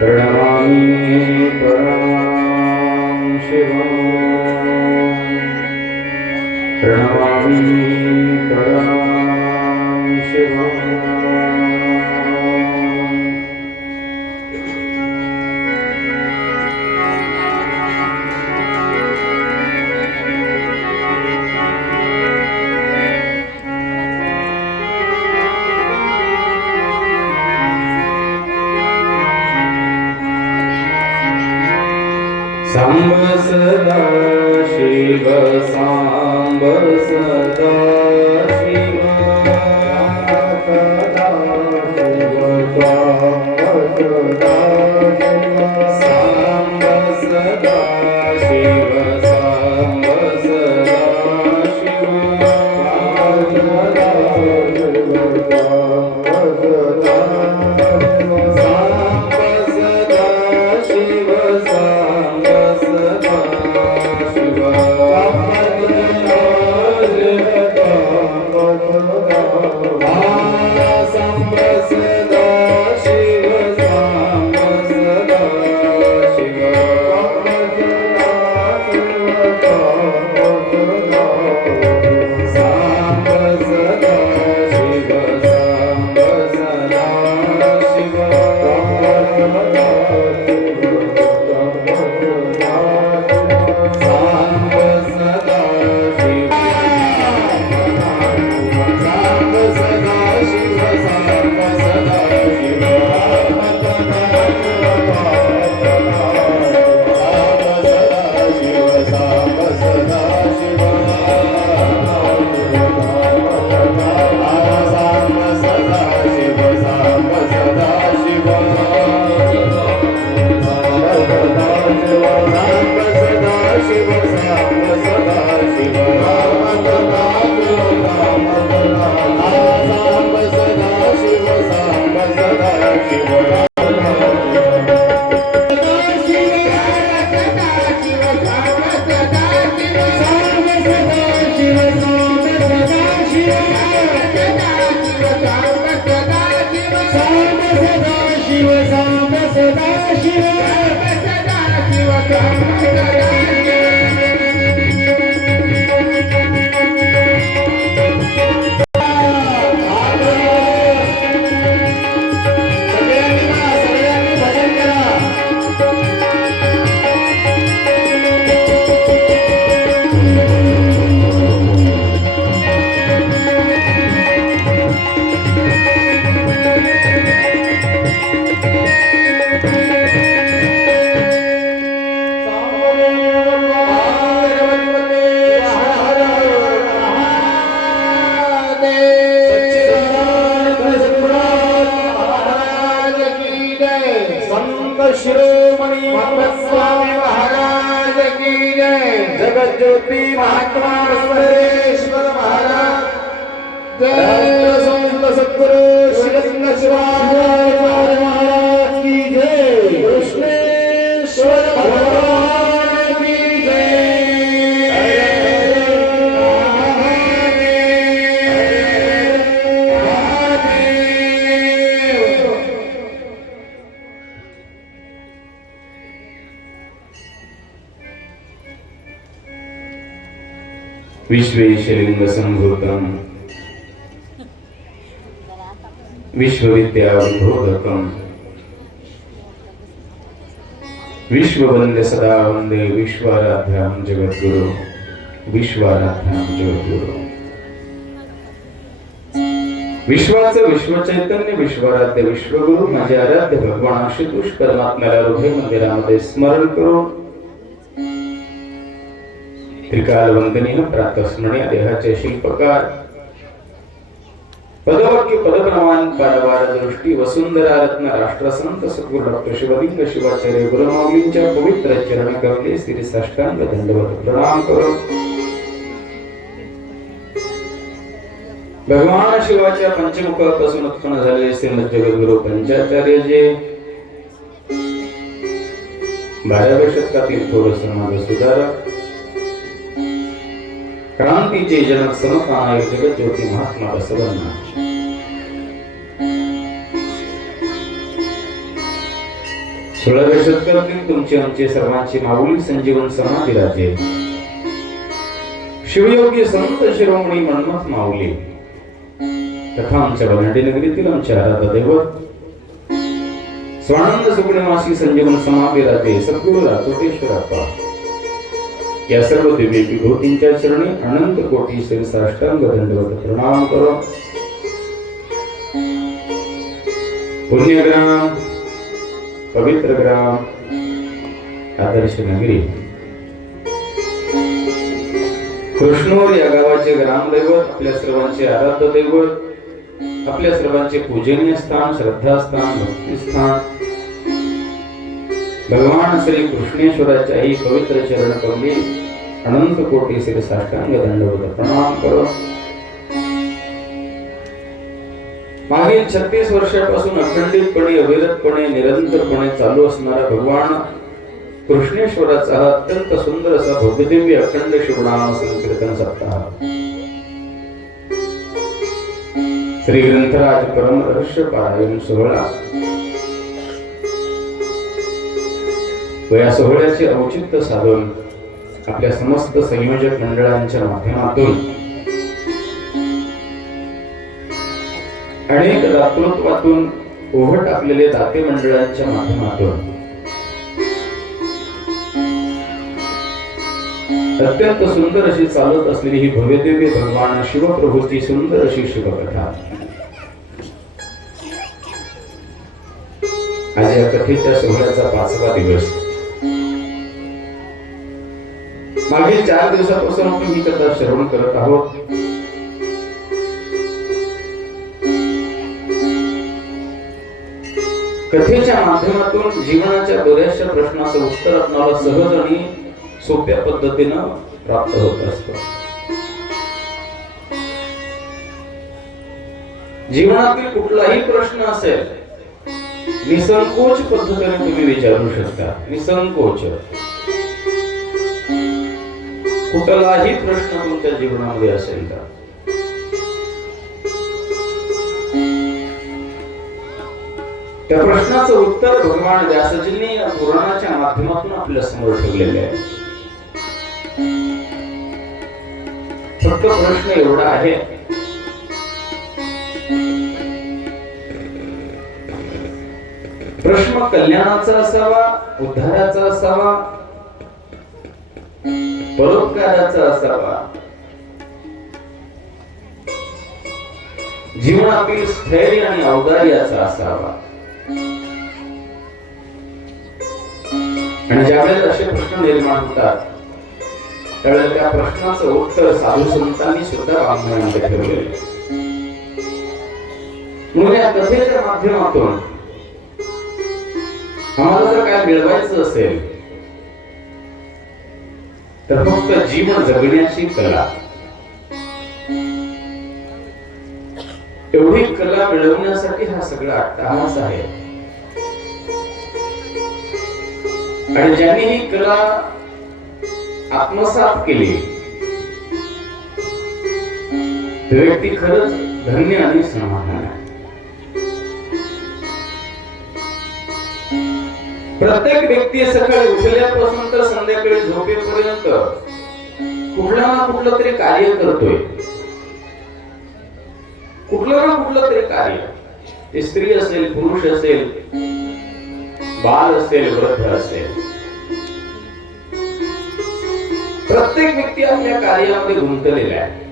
प्रणमामि परां शिवां प्रणमामि परां शिवां सांब सदा शिव सांब सदा शिव सदा शिव सांब सदा शिव सांब सदा शिव शिरोमणि स्वामी महाराज की जय। जगत ज्योति महात्मा बसवेश्वर महाराज जय। संत सद्गुरु श्री शिवाचार्य महाराज की जय। कृष्णेश्वर भगवान की जय। विश्वेशलिंग संभूतम विश्वविद्या विबोधकम विश्ववंदे सदा वंदे विश्वाराध्यां जगद्गुरु विश्वाराध्यां जगद्गुरु। विश्वाचं विश्वचैतन्य विश्वाराध्य विश्वगुरु माझे आराध्य भगवान आशुतोष परमात्म्याला हृदय मंदिरामध्ये स्मरण करून त्रिकाल वंदनीय प्रातस्मरणीय देहाचे शिल्पकार पदवाक्य पदप्रमाण पारवार दृष्टी वसुंधरा रत्न राष्ट्रसंत सद्गुरु डॉक्टर शिवलिंग शिवाचार्य गुरुमाऊलींच्या पवित्र चरणकमले श्री साष्टांग दंडवत प्रणाम करो। भगवान शिवाच्या पंचमुखापासून उत्पन्न झालेले श्रीमद जगद्गुरु पंचाचार्य जे 12व्या शतकातील थोर समाज सुधारक क्रांतीचे जनक समकालीन जगत ज्योती महात्मा बसवण्णा 16व्या शतकातील तुमचे आमचे सर्वांचे माऊली संजीवन समाधी राजे शिवयोगी संत शिरोमणी मन्मथ माऊली तथा आमच्या वनडी नगरीतील आमच्या आराध्य दैवत स्वानंद सुखनिवासी संजीवन समाधी राजे सद्गुरु राजोटेश्वर अप्पा या सर्व दिव्य विभूतींच्या चरणी अनंत कोटी श्री साष्टांग दंडवत प्रणाम करो. पुण्यग्राम पवित्र ग्राम आदर्श नगरी कृष्णोर या गावाचे ग्रामदैवत आपल्या सर्वांचे आराध्य दैवत आपल्या सर्वांचे पूजनीय स्थान श्रद्धास्थान भक्तिस्थान भगवान श्री कृष्णेश्वराच्या ही पवित्र चरण कमली अनंत कोटी श्री साष्टांग दंडवत प्रणाम करो. मागील 36 वर्षापासून अखंडितपणे अविरतपणे निरंतरपणे चालू असणारा भगवान कृष्णेश्वराचा हा अत्यंत सुंदर असा भव्यदिव्य अखंड शिवनाम संकीर्तन सप्ताह श्री ग्रंथराज परम रहस्य पारायण सोहळा व या सोहळ्याचे औचित्य साधून आपल्या समस्त संयोजक मंडळांच्या माध्यमातून अनेक दातृत्वातून ओघ टाकलेले दाते मंडळांच्या माध्यमातून अत्यंत सुंदर अशी चालत असलेली ही भव्यदिव्य भगवान शिवप्रभूची सुंदर अशी शिवकथा आज या कथेच्या सोहळ्याचा 5वा दिवस. मागील 4 दिवसापासून आपण ही कथा श्रवण करत आहोत. कथेच्या माध्यमातून जीवनाच्या बऱ्याचशा प्रश्नाचं उत्तर आपल्याला सहज आणि सोप्या पद्धतीनं प्राप्त होत असतं. जीवनातील कुठलाही प्रश्न असेल निसंकोच पद्धतीने तुम्ही विचारू शकता. निसंकोच कुठलाही प्रश्न तुमच्या जीवनामध्ये असेल तर त्या प्रश्नाचं उत्तर भगवान व्यासजींनी या पुराणाच्या माध्यमातून आपल्या समोर ठेवलेले आहे. फक्त प्रश्न एवढा आहे प्रश्न कल्याणाचा असावा, उद्धाराचा असावा, परोपकाराचा असावा, जीवनातील स्थैर्य आणि औदार्याचा असावा. आणि ज्यावेळेस असे प्रश्न निर्माण होतात त्यावेळेस त्या प्रश्नाचं उत्तर साधू संतांनी सुद्धा रामायणामध्ये ठेवलेले. म्हणून या कथेच्या माध्यमातून आम्हाला जर काय मिळवायचं असेल तर फक्त जीवन जगण्याची कला, एवढी कला मिळवण्यासाठी हा सगळा अट्टहास आहे. आणि ज्यांनी ही कला आत्मसात केली तो व्यक्ती खरंच धन्य आणि समाधान आहे. प्रत्येक व्यक्ती सकाळी उठल्यापासून तर संध्याकाळी झोपेपर्यंत कुठलं ना कुठलं तरी कार्य करतोय. कुठलं ना कुठलं तरी कार्य, ते स्त्री असेल, पुरुष असेल, बाल असेल, वृद्ध असेल, प्रत्येक व्यक्ती आपल्या कार्यामध्ये गुंतलेला आहे.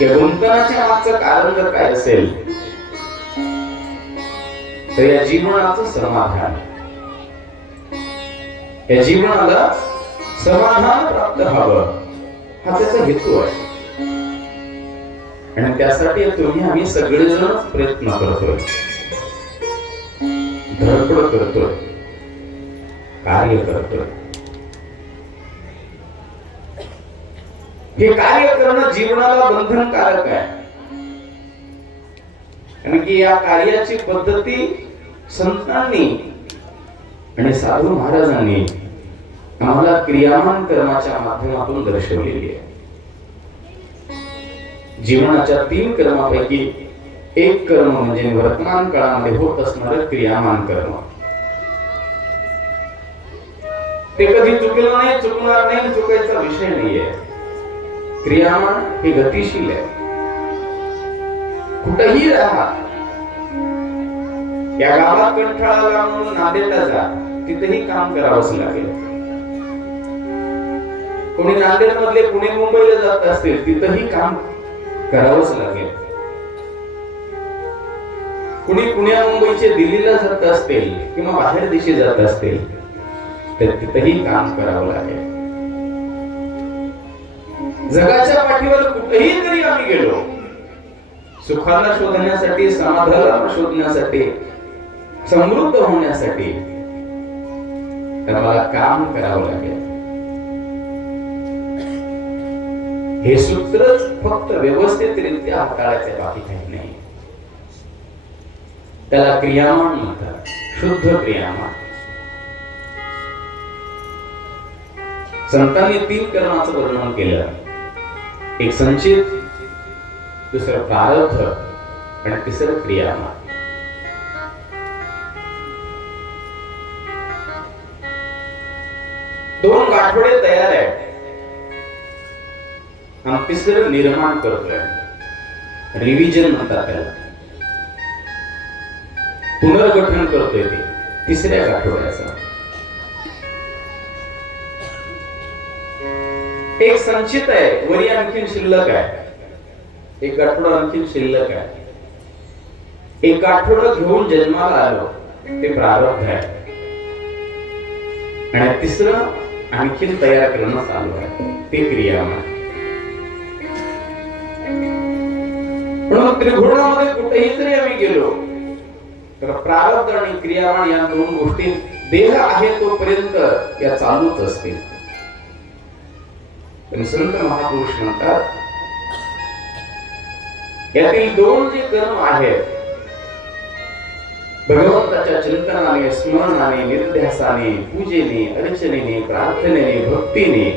या गुंतनाच्या मागचं कारण जर काय असेल तर या जीवनाचं समाधान, या जीवनाला समाधान प्राप्त व्हावं हा त्याचा हेतू आहे. आणि त्यासाठी तुम्ही आम्ही सगळेजण प्रयत्न करतोय, धडपड करतोय, कार्य करतोय. हे कार्य करणं जीवनाला बंधनकारक आहे. कारण की या कार्याची पद्धती संतांनी आणि साधू महाराजांनी आम्हाला क्रियामान कर्माच्या माध्यमातून दर्शवलेली आहे. जीवनाच्या 3 कर्मापैकी एक कर्म म्हणजे वर्तमान काळामध्ये होत असणारं क्रियामान कर्म. ते कधी चुकलं नाही, चुकणार नाही, चुकायचा विषय नाहीये. क्रियामान हे गतिशील आहे. कुठेही राहा, या गावात कंठाळा म्हणून नांदेडला जा, तिथेही काम करावंच लागेल. कोणी नांदेड मधले पुणे मुंबईला जात असतील, तिथेही काम करावंच लागेल. कुणी पुण्या मुंबईचे दिल्लीला जात असतील किंवा बाहेर देशी जात असतील, तर तिथेही काम करावं लागेल. जगाच्या पाठीवर कुठेही जरी आम्ही गेलो, सुखाला शोधण्यासाठी, समाधानाला शोधण्यासाठी, समृद्ध होण्यासाठी, तर मला काम करावं लागेल. हे सूत्रच फक्त व्यवस्थितरित्या हाताळायचे, बाकी काही नाही. त्याला क्रियामान म्हणतात, शुद्ध क्रियामान. संतांनी 3 कर्माचं वर्णन केलं. एक संचित, दुसरं प्रारब्ध आणि तिसरं क्रियामान. दोन गाठोडे तयार आहेत आणि तिसरं निर्माण करतोय. रिव्हिजन म्हणतात त्याला, पुनर्गठन करतोय ते तिसऱ्या गाठोड्याचं. एक संचित आहे, वरी आणखीन शिल्लक आहे. एक आठवडा आणखीन शिल्लक आहे. एक आठवडा घेऊन जन्माला आलो, ते प्रारब्ध आहे. आणि तिसरं आणखीन तयार करणं चालू आहे, ते क्रियामान. म्हणून त्रिगुणामध्ये कुठेही जरी आम्ही गेलो, तर प्रारब्ध आणि क्रियामान या दोन गोष्टी देह आहे तोपर्यंत या चालूच असतील. संत महापुरुष म्हणतात, यातील दोन जे कर्म आहेत, भगवंताच्या चिंतनाने, स्मरणाने, निर्ध्यासाने, पूजेने, अर्चनेने, प्रार्थनेने, भक्तीने,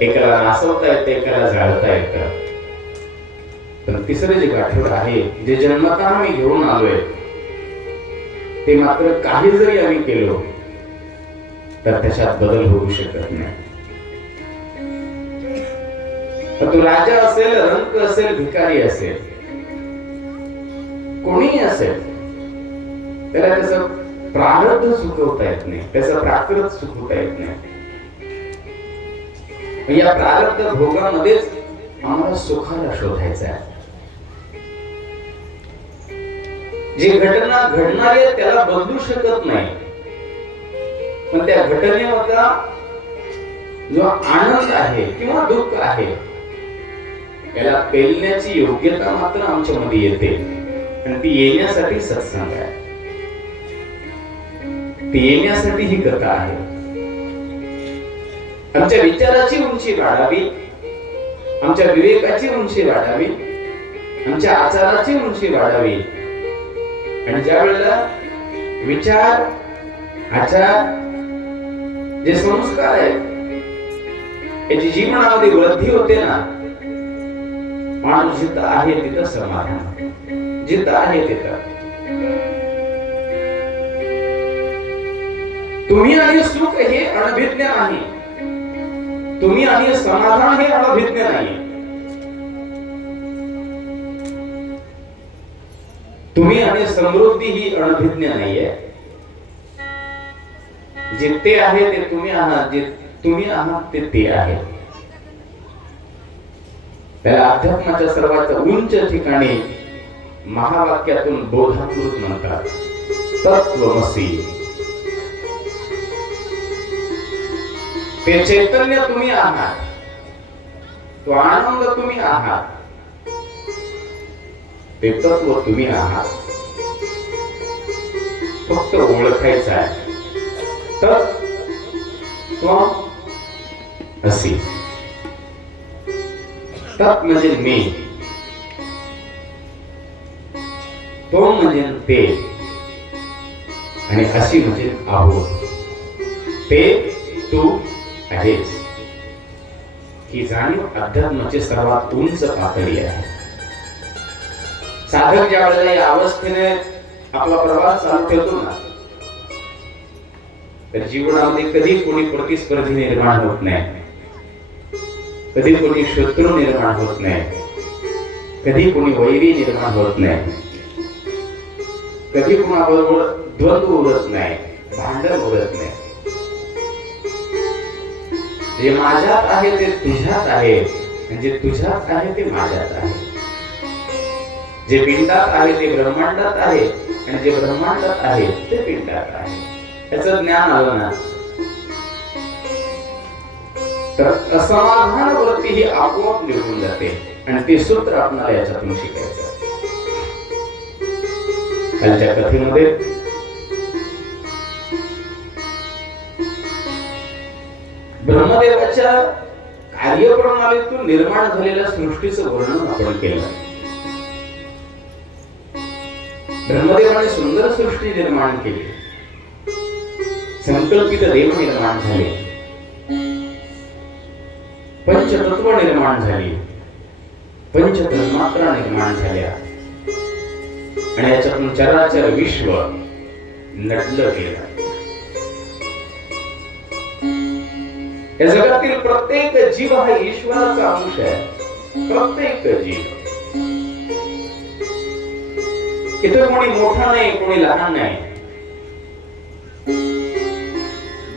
एकाला नाचवता येतं, एकाला जाळता येतं. पण तिसरं जे गाठोड आहे, जे जन्मतः आम्ही घेऊन आलोय, ते मात्र काही जरी आम्ही केलो तर त्याच्यात बदल होऊ शकत नाही. तो राजा असेल, रंक असेल, भिकारी असेल, कोणीही असेल, त्याला त्याचं प्रारब्ध चुकवता येत नाही, त्याचं प्राकृत चुकवता येत नाही. या प्रारब्ध भोगामध्येच आम्हाला सुखाला शोधायचं आहे. जी घटना घडणारी आहे त्याला बदलू शकत नाही, पण त्या घटनेमधला जो आनंद आहे किंवा दुःख आहे, याला पेलण्याची योग्यता मात्र आमच्या मध्ये येते. आणि ती येण्यासाठी सत्संग आहे, ती येण्यासाठी ही कथा आहे. आमच्या विचाराची उंची वाढावी, आमच्या विवेकाची उंची वाढावी, आमच्या आचाराची उंची वाढावी. आणि ज्या वेळेला विचार, आचार, जे संस्कार आहेत, याची जीवनामध्ये वृद्धी होते ना, माणूस जिथं आहे तिथं समाधान, जिथं आहे तिथं. तुम्ही आणि सुख हे अनभिज्ञ नाही, तुम्ही आणि समाधान हे अनभिज्ञ नाही. तुम्ही आणि समृद्धी ही अनभिज्ञ नाहीये. जे ते आहे ते तुम्ही आहात, जे तुम्ही आहात ते ते आहे. त्याला अध्यात्माच्या सर्वात उंच ठिकाणी महावाक्यातून बोधामृत म्हणतात, तत्वमसी. ते चैतन्य तुम्ही आहात, तो आनंद तुम्ही आहात, ते तत्व तुम्ही आहात. फक्त ओळखायचं आहे. तत्वमसी. तत् म्हणजे मी, तो म्हणजे ते, आणि अशी म्हणजे आहोत. ते तू आहेस. ही जाणीव अध्यात्माची सर्वात उंच पातळी आहे. साधक ज्या वेळेला या अवस्थेने आपला प्रवास चालू ठेवतो ना, तर जीवनामध्ये कधी कोणी प्रतिस्पर्धी निर्माण होत नाही, कधी कोणी शत्रू निर्माण होत नाही, कधी कोणी वैरी निर्माण होत नाही, कधी कोणाबरोबर द्वंद्व उरत नाही, भांडण उरत नाही. जे माझ्यात आहे ते तुझ्यात आहे, म्हणजे तुझ्यात आहे ते माझ्यात आहे. जे पिंडात आहे ते ब्रह्मांडात आहे, आणि जे ब्रह्मांडात आहे ते पिंडात आहे. याचं ज्ञान आलं ना, तर असमाधान वृत्ती ही आपोआप निघून जाते. आणि ते सूत्र आपल्याला याच्यातून शिकायचं. कालच्या कथेमध्ये ब्रह्मदेवाच्या कार्यप्रणालीतून निर्माण झालेल्या सृष्टीचं वर्णन आपण केलं. ब्रह्मदेवाने सुंदर सृष्टी निर्माण केली, संकल्पित देव निर्माण झाले, पंचतत्व निर्माण झाली, पंचतन्मात्रा निर्माण झाल्या, आणि याच्यातून चराचर विश्व नटलं गेलं. या जगातील प्रत्येक जीव हा ईश्वराचा अंश आहे. प्रत्येक जीव. इथे कोणी मोठा नाही, कोणी लहान नाही,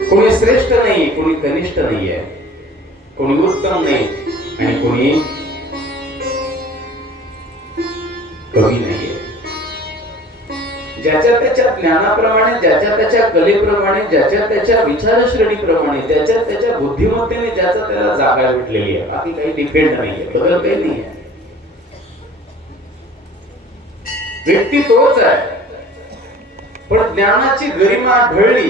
कोणी श्रेष्ठ नाही, कोणी कनिष्ठ नाहीये, कोणी उत्तम नाही आणि कोणी कमी नाहीये. ज्याच्या त्याच्या ज्ञानाप्रमाणे, ज्याच्या त्याच्या कलेप्रमाणे, ज्याच्या त्याच्या विचारश्रेणीप्रमाणे, ज्याच्या त्याच्या बुद्धिमत्तेने ज्याचा त्याला जागा भेटलेली आहे. बाकी काही डिपेंड नाहीये, बदल काही नाहीये. व्यक्ती तोच आहे, पण ज्ञानाची गरिमा ढळली